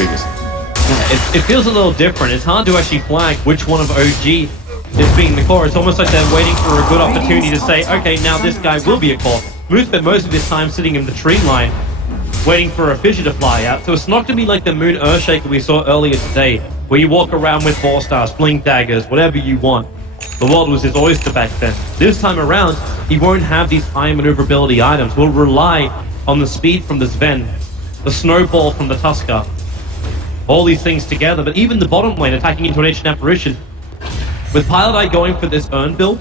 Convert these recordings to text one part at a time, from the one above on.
previously. It feels a little different. It's hard to actually flag which one of OG is being the core. It's almost like they're waiting for a good opportunity to say, okay, now this guy will be a core. Moose spent most of his time sitting in the tree line, waiting for a fissure to fly out. So it's not going to be like the Moon Earthshaker we saw earlier today, where you walk around with 4 stars, blink daggers, whatever you want. The world was his oyster back then. This time around, he won't have these high maneuverability items. We'll rely on the speed from the Sven, the snowball from the Tusker, all these things together. But even the bottom lane attacking into an ancient apparition, with Pilot Eye going for this urn build,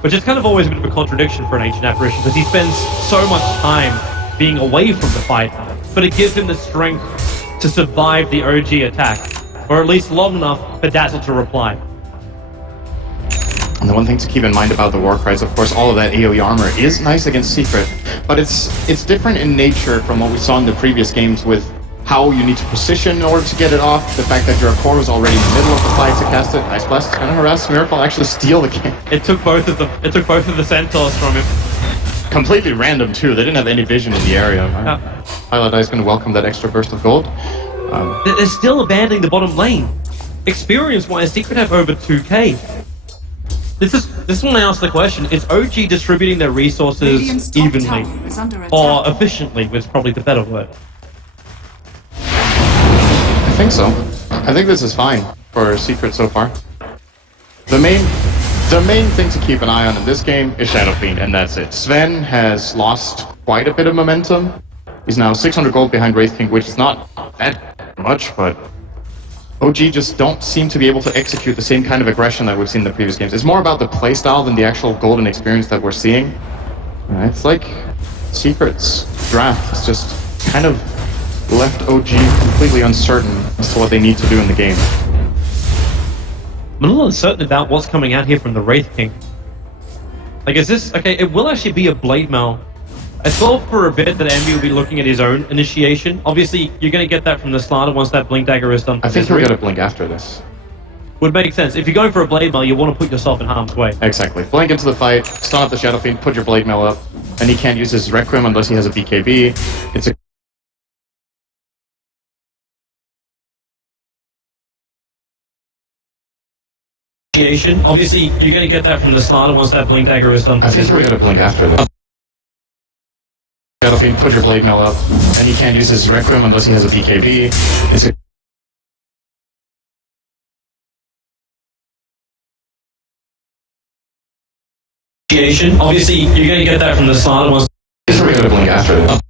which is kind of always a bit of a contradiction for an ancient apparition, because he spends so much time being away from the fight, but it gives him the strength to survive the OG attack, or at least long enough for Dazzle to reply. And the one thing to keep in mind about the Warcries, of course, all of that AoE armor is nice against Secret, but it's different in nature from what we saw in the previous games with how you need to position in order to get it off. The fact that your core was already in the middle of the fight to cast it. Ice Blast is kind of harass Miracle, actually steal the game. It took both of them. It took both of the centaurs from him. Completely random too. They didn't have any vision in the area. Pilot Eye is going to welcome that extra burst of gold. They're still abandoning the bottom lane. Experience-wise, Secret have over 2k. This is when I ask the question: is OG distributing their resources evenly or efficiently? Was probably the better word. I think so. I think this is fine for Secret so far. The main thing to keep an eye on in this game is Shadow Fiend, and that's it. Sven has lost quite a bit of momentum. He's now 600 gold behind Wraith King, which is not that much, but OG just don't seem to be able to execute the same kind of aggression that we've seen in the previous games. It's more about the playstyle than the actual golden experience that we're seeing. It's like Secret's draft is just kind of left OG completely uncertain as to what they need to do in the game. I'm a little uncertain about what's coming out here from the Wraith King. Like, is this... Okay, it will actually be a Blade Mail. I thought for a bit that Envy will be looking at his own initiation. Obviously, you're going to get that from the starter once that Blink Dagger is done. I think he'll get a Blink after this. Would make sense. If you're going for a Blade Mail, you want to put yourself in harm's way. Exactly. Blink into the fight, stun up the Shadow Fiend, put your Blade Mail up, and he can't use his Requiem unless he has a BKB. It's a Obviously, you're going to get that from the starter once that Blink Dagger is done. I think he'll get a Blink after this. Shadow Fiend, put your Blade Mail up, and he can't use his Requiem unless he has a BKB. It's a Obviously, you're going to get that from the starter once. He's going to get a Blink after this.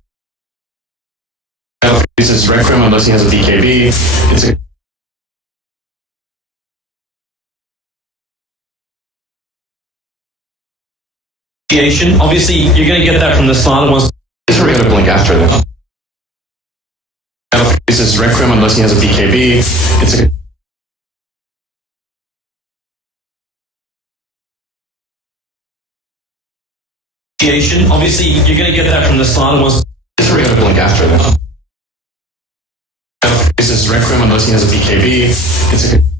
Shadow Fiend uses his Requiem unless he has a BKB. It's a Obviously, you're going to get that from the starter once. He's going to get a Blink after this. Shadow Fiend uses his Requiem unless he has a BKB. It's a Obviously, you're going to get that from the starter once. He's going to get a Blink after this. Shadow Fiend uses his Requiem unless he has a BKB. It's a